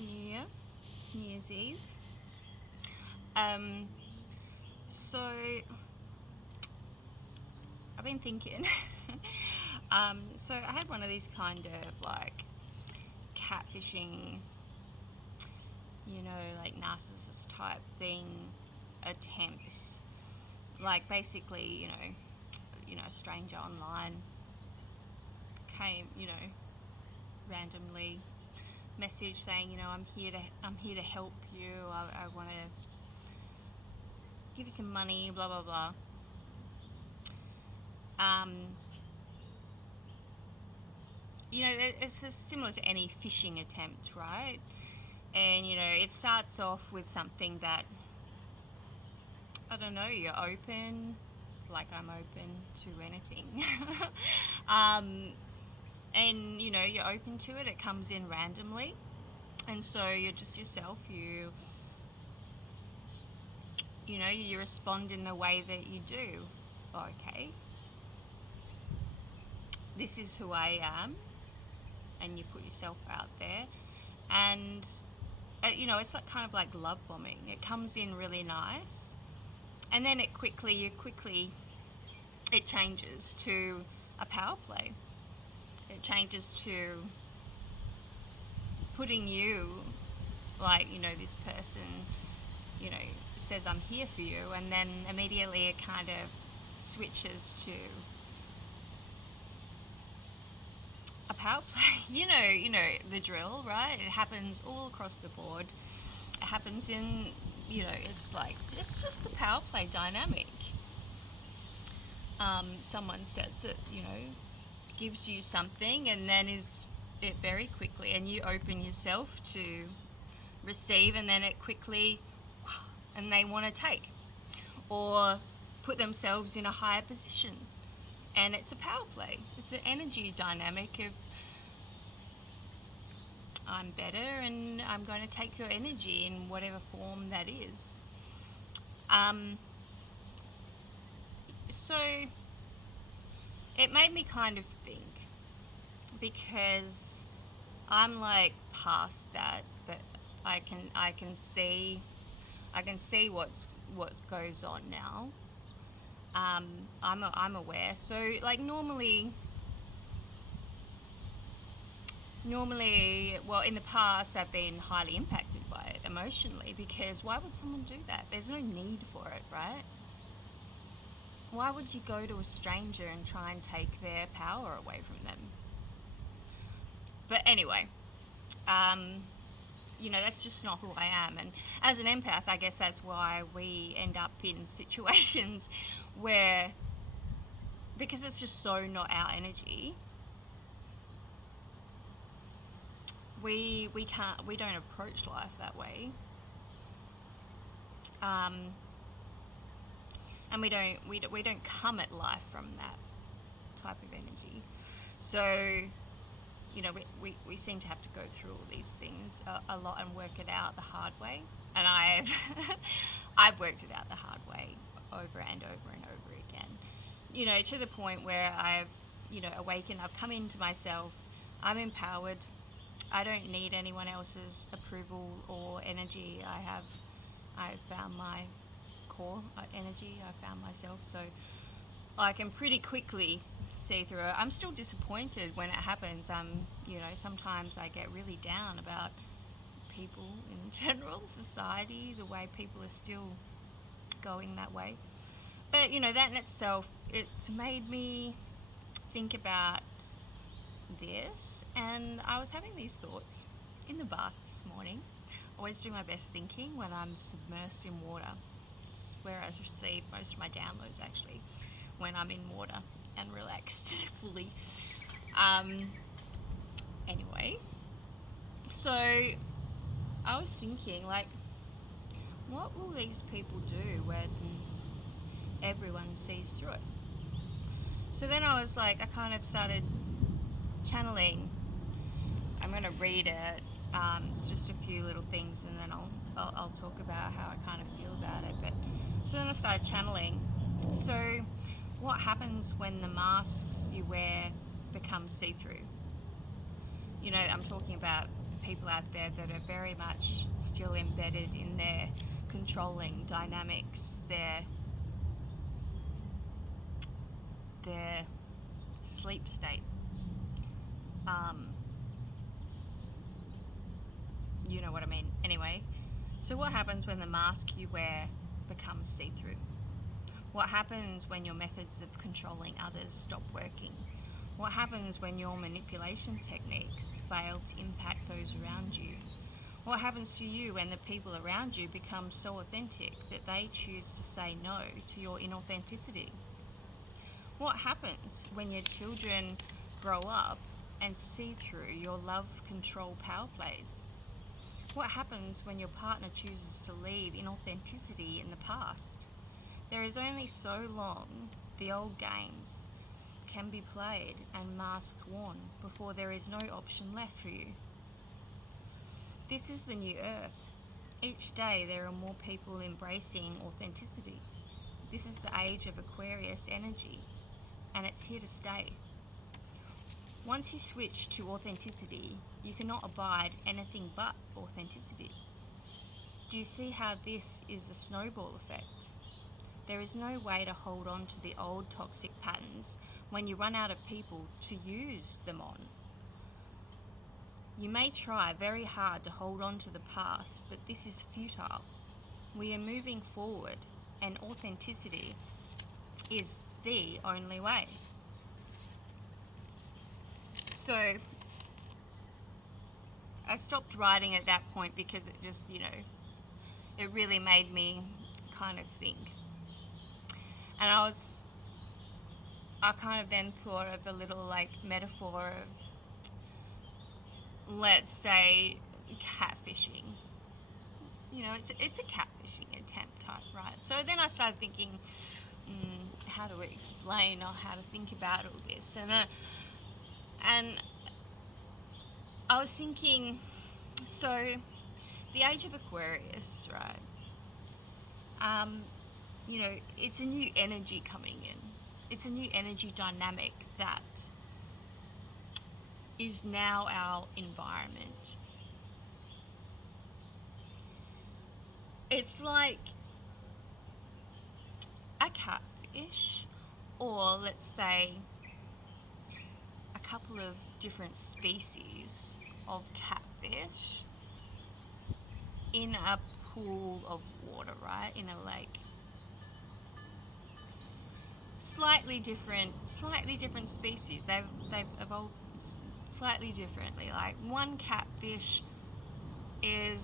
Happy New Year. It's New Year's Eve. So I've been thinking. So I had one of these kind of like catfishing, like narcissist type thing attempts. Like basically, a stranger online came, randomly message saying, I'm here to help you. I want to give you some money, blah blah blah. It's just similar to any phishing attempt, right? And it starts off with something that, I don't know, you're open, like I'm open to anything. And you're open to it. It comes in randomly, and so you're just yourself. You respond in the way that you do. Okay, this is who I am, and you put yourself out there, and it's like kind of like love bombing. It comes in really nice, and then it changes to a power play. It changes to putting you, like, this person, says I'm here for you, and then immediately it kind of switches to a power play. You know the drill, right? It happens all across the board. It happens in, it's just the power play dynamic. Someone says that, gives you something, and then is it very quickly, and you open yourself to receive, and then it quickly, and they want to take or put themselves in a higher position, and it's a power play. It's an energy dynamic of I'm better and I'm going to take your energy in whatever form that is. So it made me kind of think, because I'm like past that, but I can see what goes on now. I'm aware. So like normally, well, in the past I've been highly impacted by it emotionally, because why would someone do that? There's no need for it, right? Why would you go to a stranger and try and take their power away from them? But anyway, that's just not who I am. And as an empath, I guess that's why we end up in situations where, because it's just so not our energy, we don't approach life that way. And we don't come at life from that type of energy. So, we seem to have to go through all these things a lot and work it out the hard way. And I've worked it out the hard way over and over and over again. To the point where I've, awakened. I've come into myself. I'm empowered. I don't need anyone else's approval or energy. I've found my core energy. I found myself, so I can pretty quickly see through it. I'm still disappointed when it happens. Sometimes I get really down about people in general, society, the way people are still going that way. But that in itself, it's made me think about this, and I was having these thoughts in the bath this morning. I always do my best thinking when I'm submersed in water. It's where I receive most of my downloads, actually, when I'm in water and relaxed fully. Anyway, so I was thinking, like, what will these people do when everyone sees through it? So then I was like, I kind of started channeling. I'm going to read it. It's just a few little things, and then I'll talk about how I kind of feel about it. But so then I started channeling. So what happens when the masks you wear become see-through? You know, I'm talking about people out there that are very much still embedded in their controlling dynamics, their sleep state. You know what I mean. Anyway, so what happens when the mask you wear becomes see-through? What happens when your methods of controlling others stop working? What happens when your manipulation techniques fail to impact those around you? What happens to you when the people around you become so authentic that they choose to say no to your inauthenticity? What happens when your children grow up and see through your love control power plays? What happens when your partner chooses to leave inauthenticity in the past? There is only so long the old games can be played and masks worn before there is no option left for you. This is the new earth. Each day there are more people embracing authenticity. This is the age of Aquarius energy, and it's here to stay. Once you switch to authenticity, you cannot abide anything but authenticity. Do you see how this is a snowball effect? There is no way to hold on to the old toxic patterns when you run out of people to use them on. You may try very hard to hold on to the past, but this is futile. We are moving forward, and authenticity is the only way. So I stopped writing at that point because it just, it really made me kind of think. And I kind of then thought of the little metaphor of, let's say, catfishing. It's a catfishing attempt type, right? So then I started thinking, how to explain or how to think about all this, and I was thinking, so the age of Aquarius, right? It's a new energy coming in. It's a new energy dynamic that is now our environment. It's like a catfish, or let's say a couple of different species of catfish in a pool of water, right? In a lake. Slightly different species. They've evolved slightly differently. Like one catfish is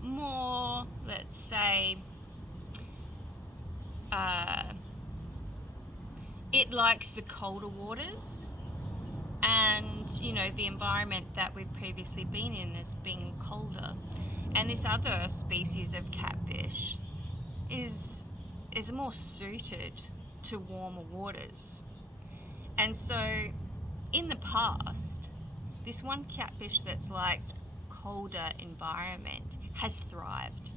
more, let's say, it likes the colder waters, and the environment that we've previously been in is being colder. And this other species of catfish is more suited to warmer waters. And so in the past, this one catfish that's liked colder environment has thrived,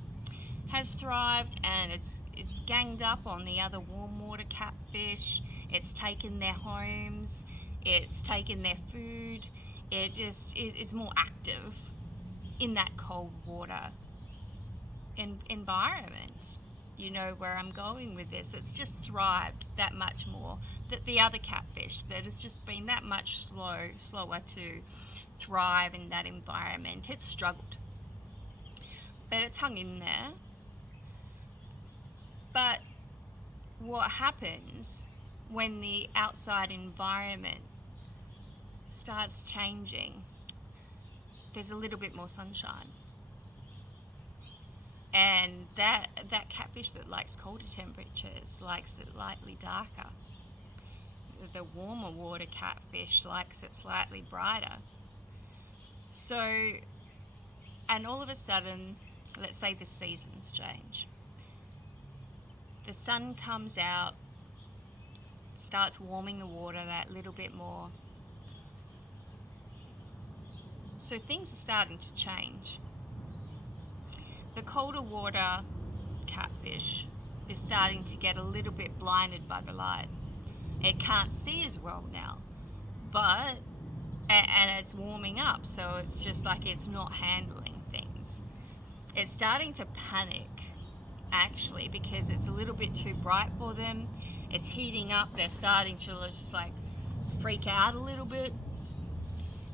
and it's ganged up on the other warm water catfish. It's taken their homes, it's taken their food. It just is more active in that cold water environment. You know where I'm going with this. It's just thrived that much more that the other catfish that has just been that much slower to thrive in that environment. It's struggled, but it's hung in there. But what happens when the outside environment starts changing? There's a little bit more sunshine. And that catfish that likes colder temperatures likes it slightly darker. The warmer water catfish likes it slightly brighter. So, and all of a sudden, let's say the seasons change. The sun comes out, starts warming the water that little bit more. So things are starting to change. The colder water catfish is starting to get a little bit blinded by the light. It can't see as well now, but and it's warming up, so it's just like it's not handling things. It's starting to panic, actually, because it's a little bit too bright for them. It's heating up. They're starting to just like freak out a little bit.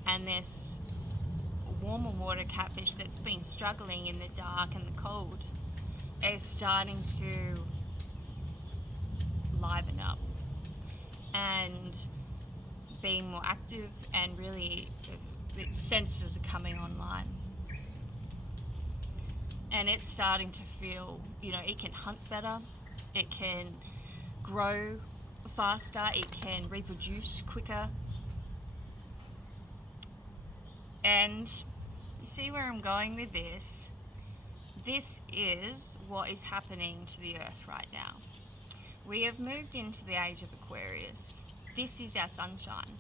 And this warmer water catfish that's been struggling in the dark and the cold is starting to liven up and being more active, and really its senses are coming online. And it's starting to feel, it can hunt better, it can grow faster, it can reproduce quicker. And you see where I'm going with this? This is what is happening to the earth right now. We have moved into the age of Aquarius. This is our sunshine.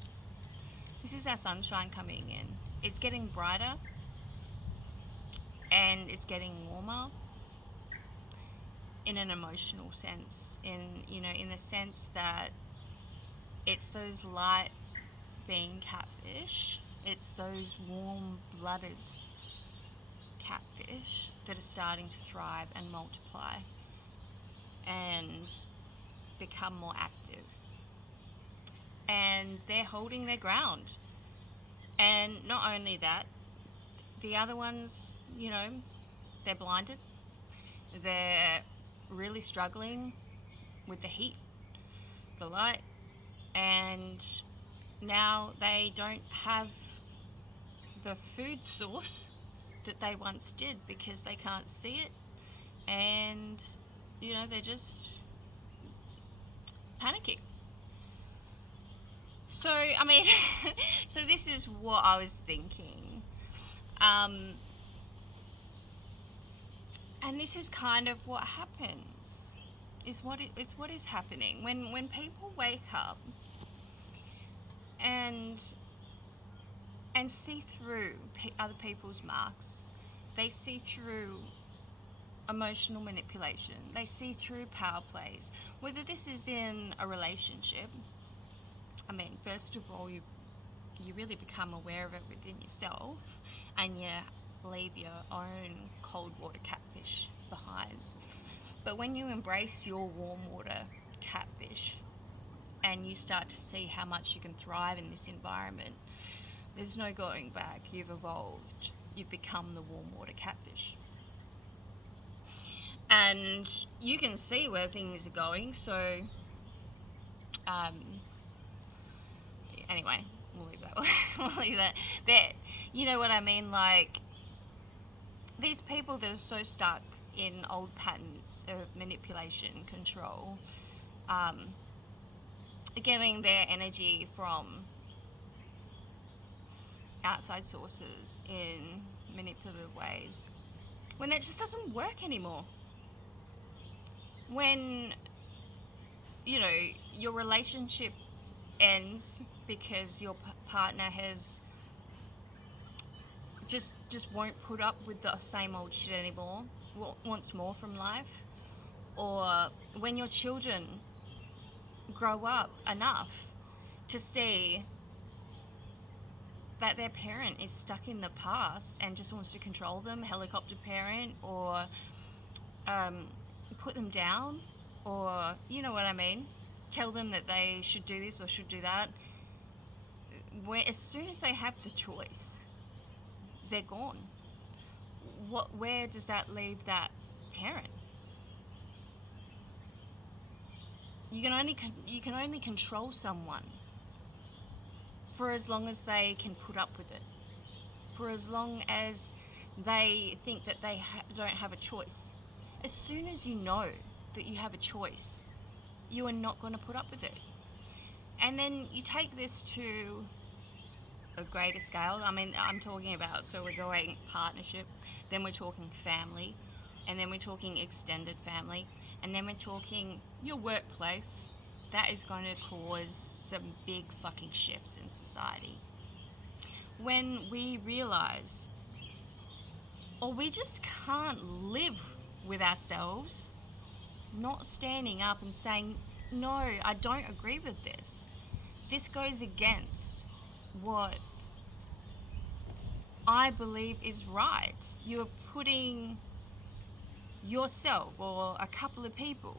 This is our sunshine coming in. It's getting brighter and it's getting warmer in an emotional sense, in the sense that it's those light being catfish, it's those warm-blooded catfish that are starting to thrive and multiply and become more active. And they're holding their ground. And not only that, the other ones, they're blinded. They're really struggling with the heat, the light, and now they don't have the food source that they once did because they can't see it, and they're just panicking. So so this is what I was thinking, and this is kind of what happens. Is what is happening when people wake up and see through other people's masks. They see through emotional manipulation. They see through power plays. Whether this is in a relationship, first of all, you really become aware of it within yourself, and you leave your own cold water catfish behind. But when you embrace your warm water catfish and you start to see how much you can thrive in this environment, there's no going back. You've evolved. You've become the warm water catfish. And you can see where things are going. So, anyway, we'll leave that. We'll leave that. But you know what I mean? Like, these people that are so stuck in old patterns of manipulation, control, getting their energy from outside sources in manipulative ways, when that just doesn't work anymore. When your relationship ends because your partner has just won't put up with the same old shit anymore, wants more from life, or when your children grow up enough to see that their parent is stuck in the past and just wants to control them, helicopter parent, or put them down, or tell them that they should do this or should do that. As soon as they have the choice, they're gone. Where does that leave that parent? You can only control someone for as long as they can put up with it, for as long as they think that they don't have a choice. As soon as you know that you have a choice, you are not going to put up with it. And then you take this to a greater scale. I'm talking about, so we're going partnership, then we're talking family, and then we're talking extended family, and then we're talking your workplace. That is going to cause some big fucking shifts in society. When we realize, or we just can't live with ourselves not standing up and saying, no, I don't agree with this. This goes against what I believe is right. You're putting yourself or a couple of people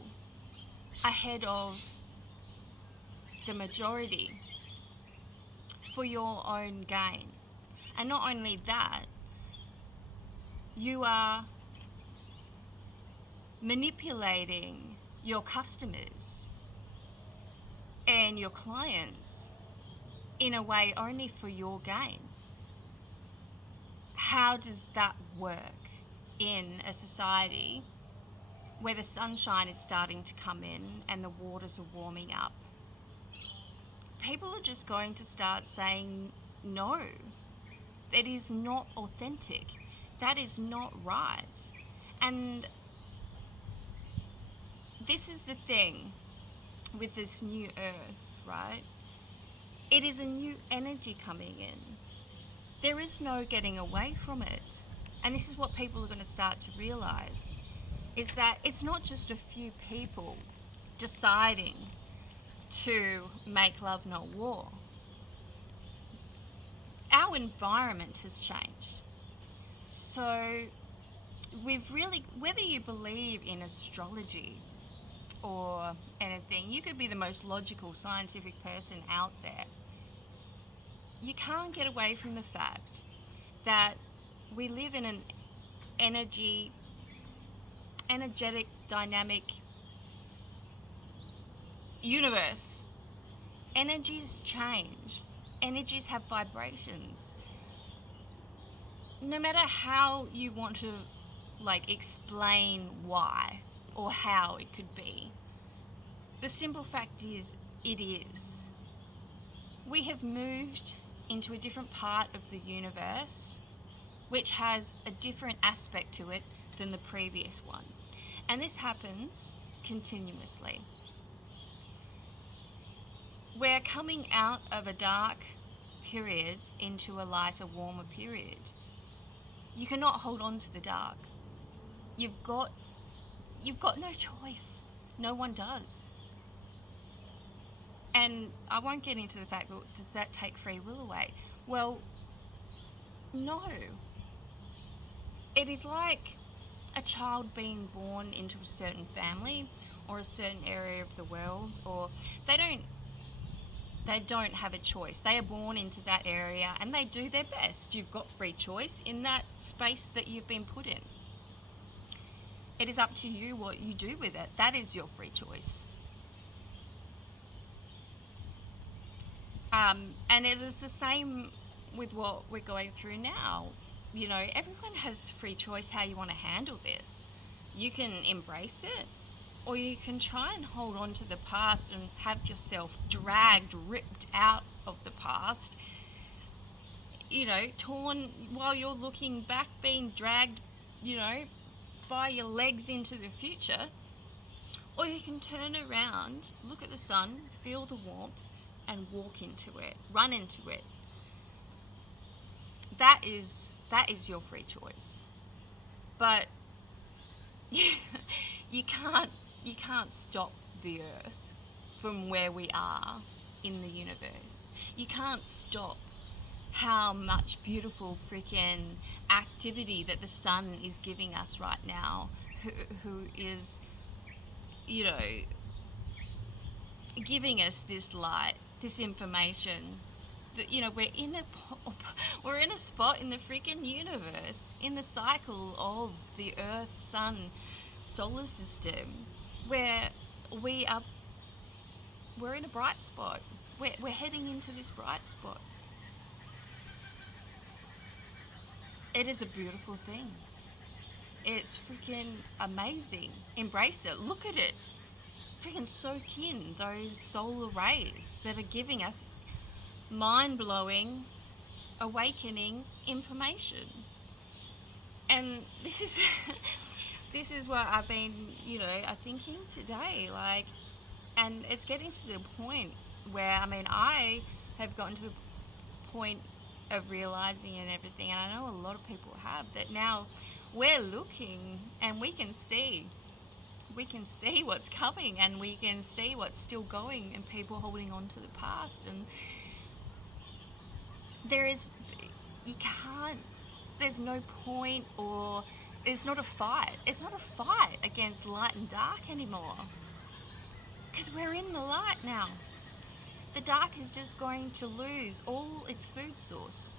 ahead of the majority for your own gain. And not only that, you are manipulating your customers and your clients in a way only for your gain. How does that work in a society where the sunshine is starting to come in and the waters are warming up? People are just going to start saying, no, that is not authentic. That is not right. And this is the thing with this new earth, right? It is a new energy coming in. There is no getting away from it. And this is what people are going to start to realize, is that it's not just a few people deciding to make love, not war. Our environment has changed. So we've really, whether you believe in astrology or anything, you could be the most logical scientific person out there. You can't get away from the fact that we live in an energetic, dynamic universe. Energies change. Energies have vibrations. No matter how you want to explain why or how it could be, the simple fact is, it is. We have moved into a different part of the universe which has a different aspect to it than the previous one. And this happens continuously. We're coming out of a dark period into a lighter, warmer period. You cannot hold on to the dark. You've got no choice. No one does. And I won't get into the fact, well, does that take free will away? Well, no. It is like a child being born into a certain family or a certain area of the world, or they don't have a choice. They are born into that area and they do their best. You've got free choice in that space that you've been put in. It is up to you what you do with it. That is your free choice. And it is the same with what we're going through now. You know, everyone has free choice how you want to handle this. You can embrace it, or you can try and hold on to the past and have yourself ripped out of the past, you know, torn while you're looking back, being dragged, you know, by your legs into the future. Or you can turn around, look at the sun, feel the warmth, and walk into it, run into it. That is your free choice. But you can't stop the earth from where we are in the universe. You can't stop how much beautiful freaking activity that the sun is giving us right now, who is, you know, giving us this light, this information that, you know, we're in a spot in the freaking universe, in the cycle of the Earth, Sun, solar system, where we're in a bright spot. We're heading into this bright spot. It is a beautiful thing. It's freaking amazing. Embrace it. Look at it. Freaking soak in those solar rays that are giving us mind-blowing, awakening information. And this is what I've been, you know, thinking today, like, and it's getting to the point where, I mean, I have gotten to the point of realizing and everything, and I know a lot of people have, that now we're looking and we can see what's coming, and we can see what's still going, and people holding on to the past. And you there's no point, or it's not a fight. It's not a fight against light and dark anymore. Because we're in the light now. The dark is just going to lose all its food source.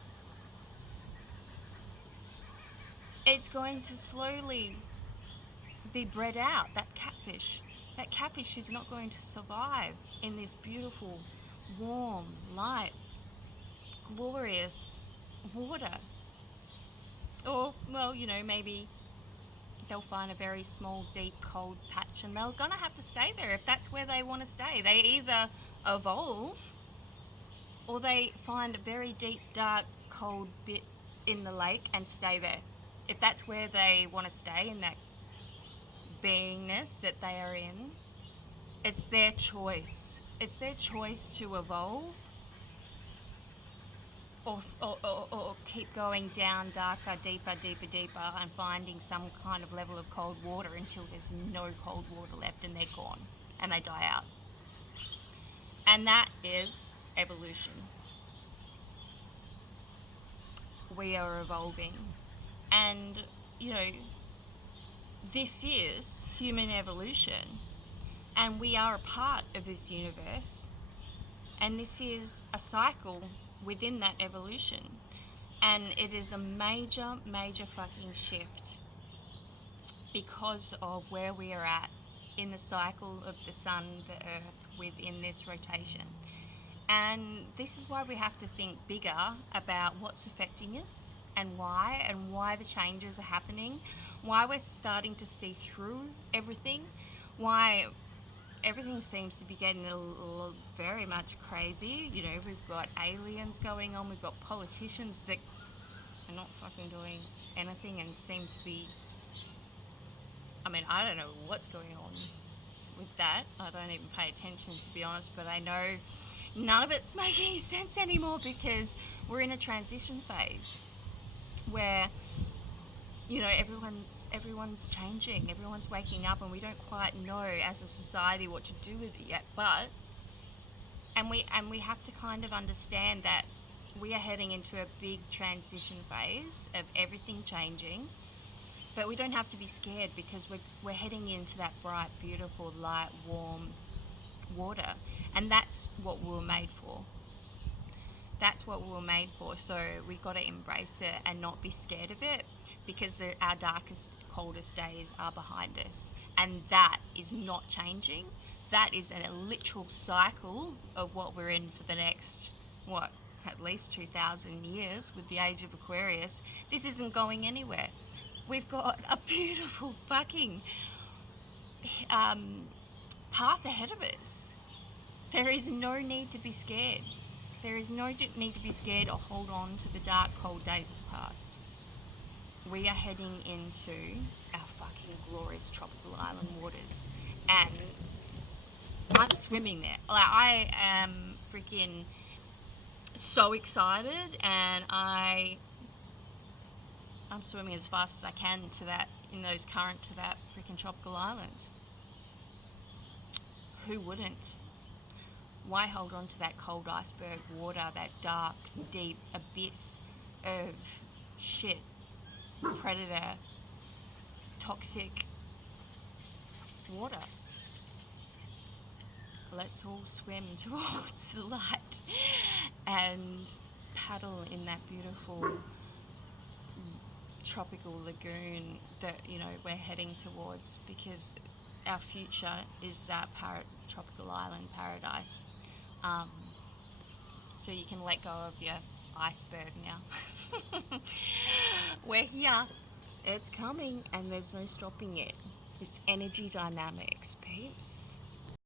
It's going to slowly be bred out, that catfish. That catfish is not going to survive in this beautiful, warm, light, glorious water. Or, well, you know, maybe they'll find a very small, deep, cold patch and they're gonna have to stay there if that's where they want to stay. They either evolve or they find a very deep, dark, cold bit in the lake and stay there. If that's where they want to stay, in that beingness that they are in, it's their choice. It's their choice to evolve or keep going down darker, deeper, and finding some kind of level of cold water until there's no cold water left and they're gone and they die out. And that is evolution. We are evolving. And, you know, this is human evolution. And we are a part of this universe. And this is a cycle within that evolution. And it is a major, major fucking shift because of where we are at in the cycle of the sun, the earth, within this rotation. And this is why we have to think bigger about what's affecting us and why the changes are happening, why we're starting to see through everything, why everything seems to be getting very much crazy. You know, we've got aliens going on, we've got politicians that are not fucking doing anything and seem to be, I mean, I don't know what's going on with that. I don't even pay attention, to be honest, but I know none of it's making any sense anymore because we're in a transition phase where, you know, everyone's changing, everyone's waking up, and we don't quite know as a society what to do with it yet. And we have to kind of understand that we are heading into a big transition phase of everything changing, but we don't have to be scared because we're heading into that bright, beautiful, light, warm water, and that's what we were made for. That's what we were made for. So we've got to embrace it and not be scared of it, because our darkest, coldest days are behind us, and that is not changing. That is a literal cycle of what we're in for the next, at least 2,000 years with the age of Aquarius. This isn't going anywhere. We've got a beautiful fucking path ahead of us. There is no need to be scared. There is no need to be scared or hold on to the dark, cold days of the past. We are heading into our fucking glorious tropical island waters, and I'm swimming there. Like, I am freaking so excited, and I'm swimming as fast as I can to that, in those current, to that freaking tropical island. Who wouldn't? Why hold on to that cold iceberg water, that dark, deep abyss of shit, predator, toxic water? Let's all swim towards the light and paddle in that beautiful tropical lagoon that, you know, we're heading towards, because our future is that tropical island paradise. So you can let go of your iceberg now. We're here. It's coming, and there's no stopping it. It's energy dynamics, peeps.